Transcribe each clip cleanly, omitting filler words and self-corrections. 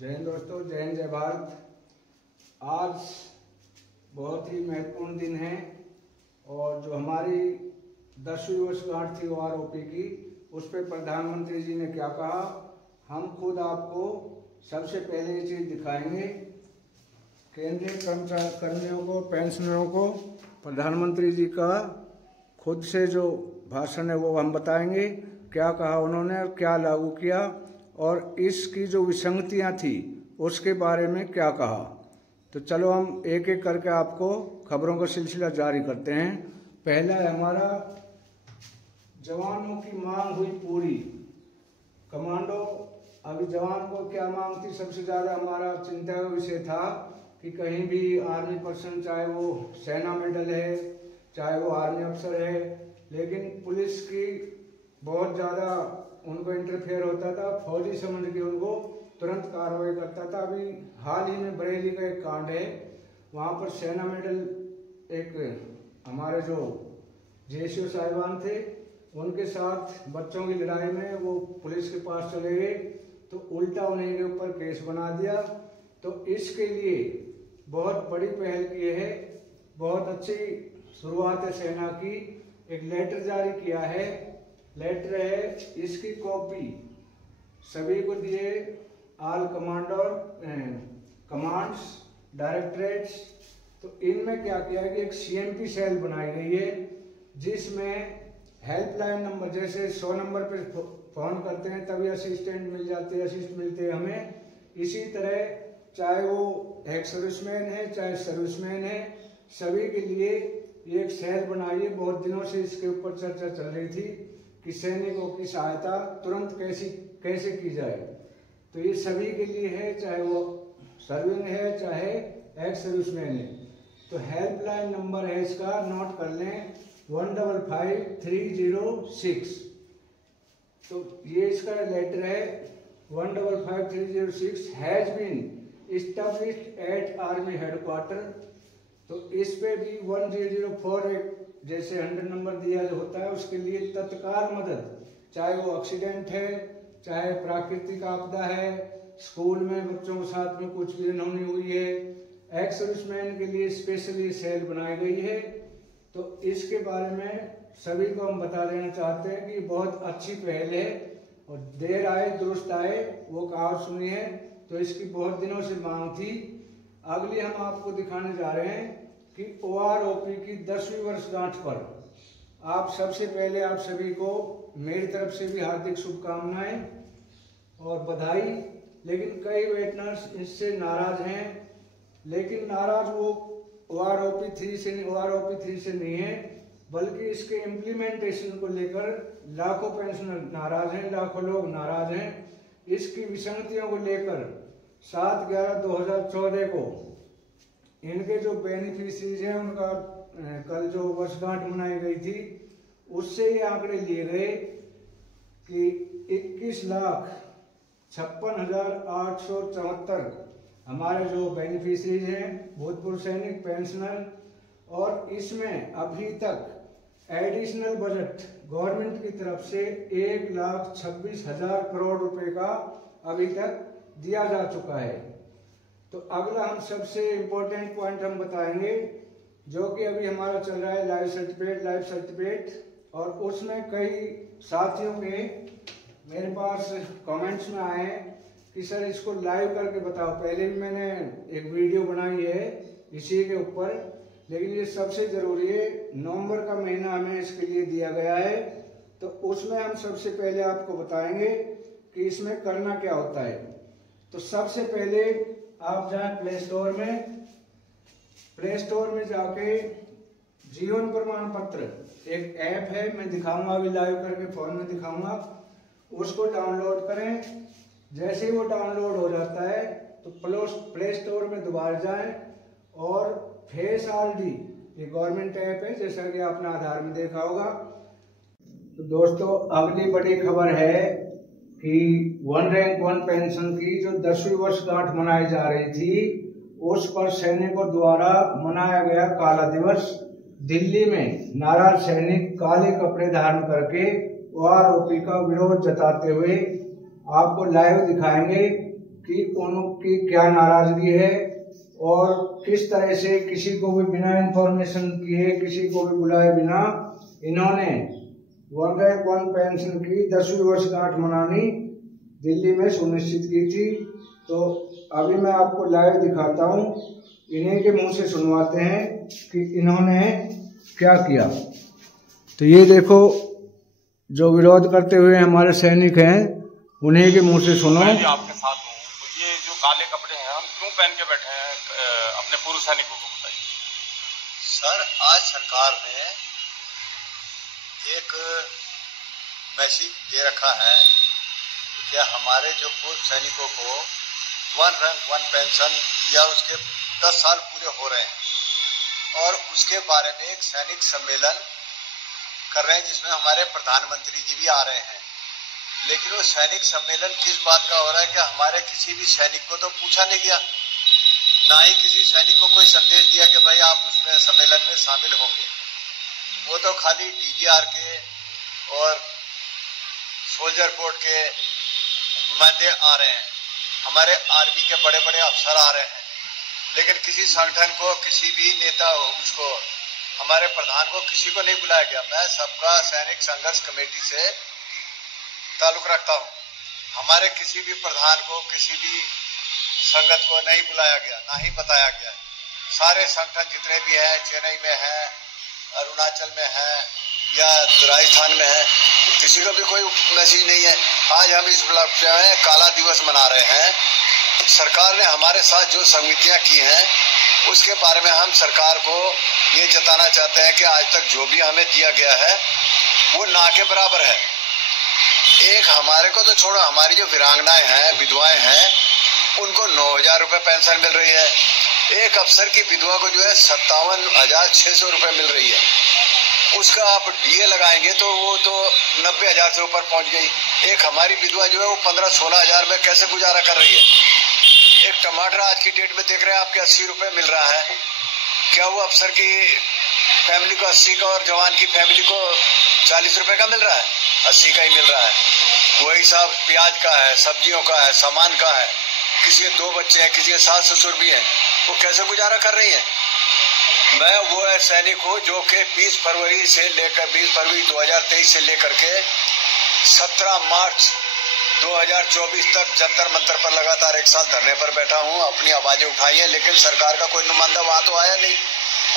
जय हिंद दोस्तों, जय हिंद, जय भारत। आज बहुत ही महत्वपूर्ण दिन है और जो हमारी 10वीं वर्षगांठ थी OROP की, उस पर प्रधानमंत्री जी ने क्या कहा, हम खुद आपको सबसे पहले ये चीज़ दिखाएंगे। केंद्रीय कर्मियों को, पेंशनरों को प्रधानमंत्री जी का खुद से जो भाषण है वो हम बताएंगे, क्या कहा उन्होंने और क्या लागू किया और इसकी जो विसंगतियां थी उसके बारे में क्या कहा। तो चलो हम एक एक करके आपको खबरों का सिलसिला जारी करते हैं। पहला है हमारा, जवानों की मांग हुई पूरी। कमांडो, अभी जवान को क्या मांग थी, सबसे ज़्यादा हमारा चिंता का विषय था कि कहीं भी आर्मी पर्सन, चाहे वो सेना मेडल है चाहे वो आर्मी अफसर है, लेकिन पुलिस की बहुत ज़्यादा उनको इंटरफेयर होता था, फौजी समझ के उनको तुरंत कार्रवाई करता था। अभी हाल ही में बरेली का एक कांड है, वहाँ पर सेना मेडल एक हमारे जो जेसीओ साहिबान थे उनके साथ बच्चों की लड़ाई में वो पुलिस के पास चले गए तो उल्टा उन्हीं के ऊपर केस बना दिया। तो इसके लिए बहुत बड़ी पहल की है, बहुत अच्छी शुरुआत है सेना की। एक लेटर जारी किया है, लेटर है, इसकी कॉपी सभी को दिए, ऑल कमांडर कमांड्स डायरेक्टरेट्स। तो इनमें क्या किया है कि एक CMP सेल बनाई गई है जिसमें हेल्पलाइन नंबर, जैसे 100 नंबर पे फोन करते हैं तभी असिस्टेंट मिल जाते हैं, असिस्ट मिलते हैं हमें, इसी तरह चाहे वो एक्स सर्विसमैन है चाहे सर्विसमैन है, सभी के लिए एक सेल बनाई है। बहुत दिनों से इसके ऊपर चर्चा चल रही थी कि सैनिकों की सहायता तुरंत कैसे की जाए। तो ये सभी के लिए है, चाहे वो सर्विंग है चाहे एक्स सर्विसमैन है। तो हेल्पलाइन नंबर है इसका, नोट कर लें, 155306। तो ये इसका लेटर है, 155306 has been established at army headquarter. तो इस पे भी 1004 एक जैसे 100 नंबर दिया होता है, उसके लिए तत्काल मदद, चाहे वो एक्सीडेंट है चाहे प्राकृतिक आपदा है, स्कूल में बच्चों के साथ में कुछ भी अनहोनी हुई है, एक्स सर्विसमैन के लिए स्पेशली सेल बनाई गई है। तो इसके बारे में सभी को हम बता देना चाहते हैं कि बहुत अच्छी पहल है और देर आए दुरुस्त आए, वो कहावत सुनी है, तो इसकी बहुत दिनों से मांग थी। अगली हम आपको दिखाने जा रहे हैं कि OROP की 10वीं वर्षगांठ पर आप सबसे पहले आप सभी को मेरी तरफ से भी हार्दिक शुभकामनाएं और बधाई। लेकिन कई वेटनर्स इससे नाराज हैं, लेकिन नाराज वो OROP 3 से नहीं है, बल्कि इसके इम्प्लीमेंटेशन को लेकर लाखों पेंशनर नाराज हैं, लाखों लोग नाराज हैं। इसकी विसंगतियों को लेकर 7/11/2014 को इनके जो बेनिफिशरीज हैं उनका कल जो वर्षगांठ मनाई गई थी उससे ये आंकड़े लिए गए कि 21,56,874 हमारे जो बेनिफिशरीज हैं भूतपूर्व सैनिक पेंशनर, और इसमें अभी तक एडिशनल बजट गवर्नमेंट की तरफ से 1,26,000 करोड़ रुपए का अभी तक दिया जा चुका है। तो अगला हम सबसे इम्पोर्टेंट पॉइंट हम बताएंगे, जो कि अभी हमारा चल रहा है लाइफ सर्टिफिकेट, और उसमें कई साथियों के मेरे पास कमेंट्स में आए हैं कि सर इसको लाइव करके बताओ। पहले भी मैंने एक वीडियो बनाई है इसी के ऊपर, लेकिन ये सबसे जरूरी है, नवंबर का महीना हमें इसके लिए दिया गया है। तो उसमें हम सबसे पहले आपको बताएंगे कि इसमें करना क्या होता है। तो सबसे पहले आप जाएं प्ले स्टोर में जाके जीवन प्रमाण पत्र एक ऐप है, मैं दिखाऊंगा अभी लाइव करके, फोन में दिखाऊंगा, उसको डाउनलोड करें। जैसे ही वो डाउनलोड हो जाता है तो प्ले स्टोर में दोबारा जाएं और फेस ID, ये गवर्नमेंट ऐप है, जैसा कि आपने आधार में देखा होगा। तो दोस्तों अगली बड़ी खबर है कि 1 रैंक 1 पेंशन की जो 10वीं वर्षगांठ मनाई जा रही थी, उस पर सैनिकों द्वारा मनाया गया काला दिवस। दिल्ली में नाराज सैनिक काले कपड़े धारण करके OROP का विरोध जताते हुए आपको लाइव दिखाएंगे कि उनकी क्या नाराजगी है और किस तरह से किसी को भी बिना इंफॉर्मेशन किए, किसी को भी बुलाए बिना इन्होंने वन रैंक वन पेंशन की 10वीं वर्षगांठ मनानी दिल्ली में सुनिश्चित की थी। तो अभी मैं आपको लाइव दिखाता हूँ, इन्हीं के मुंह से सुनवाते हैं कि इन्होंने क्या किया। तो ये देखो, जो विरोध करते हुए हमारे सैनिक हैं उन्हीं के मुंह से सुनो। मैं भी आपके साथ हूँ। तो ये जो काले कपड़े हैं हम क्यों पहन के बैठे हैं, अपने पूर्व सैनिकों को बताइए। सर, आज सरकार ने एक मैसेज दे रखा है कि हमारे जो पूर्व सैनिकों को वन रैंक वन पेंशन या उसके 10 साल पूरे हो रहे हैं और उसके बारे में एक सैनिक सम्मेलन कर रहे हैं जिसमें हमारे प्रधानमंत्री जी भी आ रहे हैं। लेकिन वो सैनिक सम्मेलन किस बात का हो रहा है कि हमारे किसी भी सैनिक को तो पूछा नहीं गया, ना ही किसी सैनिक को कोई संदेश दिया कि भाई आप उसमें सम्मेलन में शामिल होंगे। वो तो खाली डीजीआर के और सोल्जर कोर्ट के नुमाइंदे आ रहे हैं, हमारे आर्मी के बड़े बड़े अफसर आ रहे हैं, लेकिन किसी संगठन को, किसी भी नेता उसको, हमारे प्रधान को, किसी को नहीं बुलाया गया। मैं सबका सैनिक संघर्ष कमेटी से ताल्लुक रखता हूँ। हमारे किसी भी प्रधान को, किसी भी संगत को नहीं बुलाया गया, ना ही बताया गया। सारे संगठन जितने भी हैं, चेन्नई में हैं, अरुणाचल में हैं या राजस्थान में है, किसी का भी कोई मैसेज नहीं है। आज हम इस उपलक्ष्य में काला दिवस मना रहे हैं। सरकार ने हमारे साथ जो समितियां की हैं उसके बारे में हम सरकार को ये जताना चाहते हैं कि आज तक जो भी हमें दिया गया है वो ना के बराबर है। एक हमारे को तो छोड़ो, हमारी जो वीरांगनाएं हैं, विधवाएं हैं, उनको 9,000 रुपए पेंशन मिल रही है। एक अफसर की विधवा को जो है 57,600 रुपए मिल रही है। उसका आप डीए लगाएंगे तो वो तो 90,000 से ऊपर पहुंच गई। एक हमारी विधवा जो है वो 15-16 हजार में कैसे गुजारा कर रही है। एक टमाटर आज की डेट में देख रहे हैं आपके 80 रुपए मिल रहा है। क्या वो अफसर की फैमिली को 80 का और जवान की फैमिली को 40 रुपए का मिल रहा है? 80 का ही मिल रहा है। वही सब प्याज का है, सब्जियों का है, सामान का है। किसी के 2 बच्चे हैं, किसी के सास ससुर भी हैं, वो कैसे गुजारा कर रही है। मैं वो सैनिक हूँ जो कि 20 फरवरी 2023 से लेकर के 17 मार्च 2024 तक जंतर मंतर पर लगातार 1 साल धरने पर बैठा हूँ। अपनी आवाजें उठाई है, लेकिन सरकार का कोई नुमाइंदा वहां तो आया नहीं।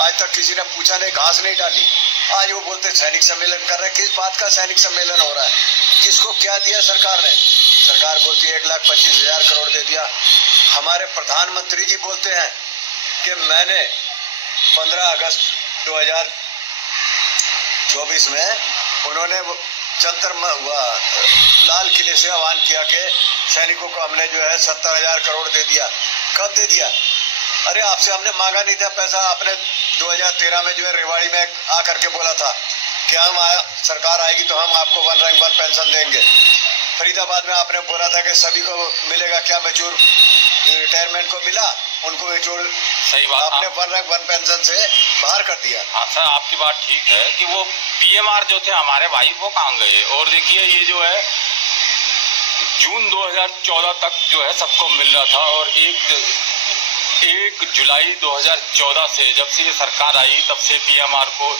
आज तक किसी ने पूछा नहीं, घास नहीं डाली। आज वो बोलते सैनिक सम्मेलन कर रहे हैं। किस बात का सैनिक सम्मेलन हो रहा है? किसको क्या दिया सरकार ने? सरकार बोलती है 1,25,000 करोड़ दे दिया। हमारे प्रधानमंत्री जी बोलते हैं कि मैंने 15 अगस्त 2024 में उन्होंने जंतर लाल किले से आह्वान किया कि सैनिकों को हमने जो है 70,000 करोड़ दे दिया। कब दे दिया? अरे आपसे हमने मांगा नहीं था पैसा। आपने 2013 में जो है रेवाड़ी में आकर के बोला था कि हम सरकार आएगी तो हम आपको वन रैंक वन पेंशन देंगे। फरीदाबाद में आपने बोला था कि सभी को मिलेगा। क्या मैच्योर रिटायरमेंट को मिला? उनको मैच्योर, सही बात, आपने वन रैंक वन पेंशन से बाहर कर दिया। हाँ सर, आपकी बात ठीक है कि वो पीएमआर जो थे हमारे भाई वो कहाँ गए। और देखिए ये जो है जून 2014 तक जो है सबको मिल रहा था, और 1 जुलाई 2014 से जब से ये सरकार आई तब से पीएमआर को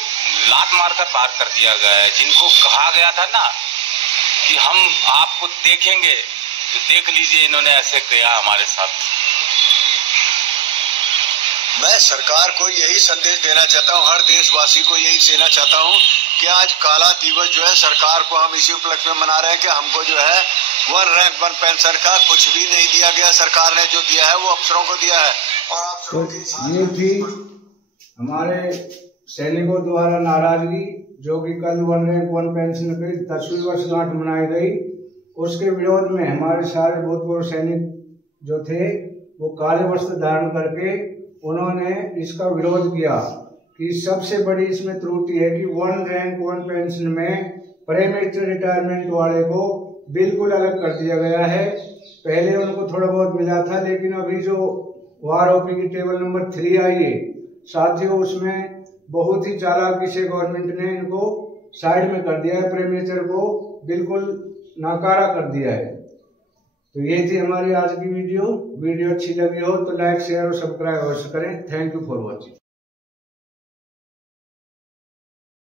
लात मारकर बाहर कर दिया गया है। जिनको कहा गया था ना कि हम आपको देखेंगे, तो देख लीजिए इन्होंने ऐसे किया हमारे साथ। मैं सरकार को यही संदेश देना चाहता हूँ, हर देशवासी को यही देना चाहता हूँ कि आज काला दिवस जो है सरकार को हम इसी उपलक्ष्य में मना रहे हैं कि हमको जो है वन रैंक वन पेंशन का कुछ भी नहीं दिया गया। सरकार ने जो दिया है वो अफसरों को दिया है। और अफसरों तो ये थी हमारे सैनिकों द्वारा नाराजगी, जो कि कल वन रैंक वन पेंशन की 10वीं वर्षगांठ मनाई गई। उसके विरोध में हमारे सारे भूतपूर्व सैनिक जो थे वो काले वस्त्र धारण करके उन्होंने इसका विरोध किया कि सबसे बड़ी इसमें त्रुटि है कि वन रैंक वन पेंशन में प्रीमेच्योर रिटायरमेंट वाले को बिल्कुल अलग कर दिया गया है। पहले उनको थोड़ा बहुत मिला था, लेकिन अभी जो वारओपी की टेबल नंबर 3 आई है साथियों, उसमें बहुत ही चालाकी से गवर्नमेंट ने इनको साइड में कर दिया है। प्रीमेच्योर को बिल्कुल नाकारा कर दिया है। तो ये थी हमारी आज की वीडियो अच्छी लगी हो तो लाइक शेयर और सब्सक्राइब अवश्य करें। Thank you for watching.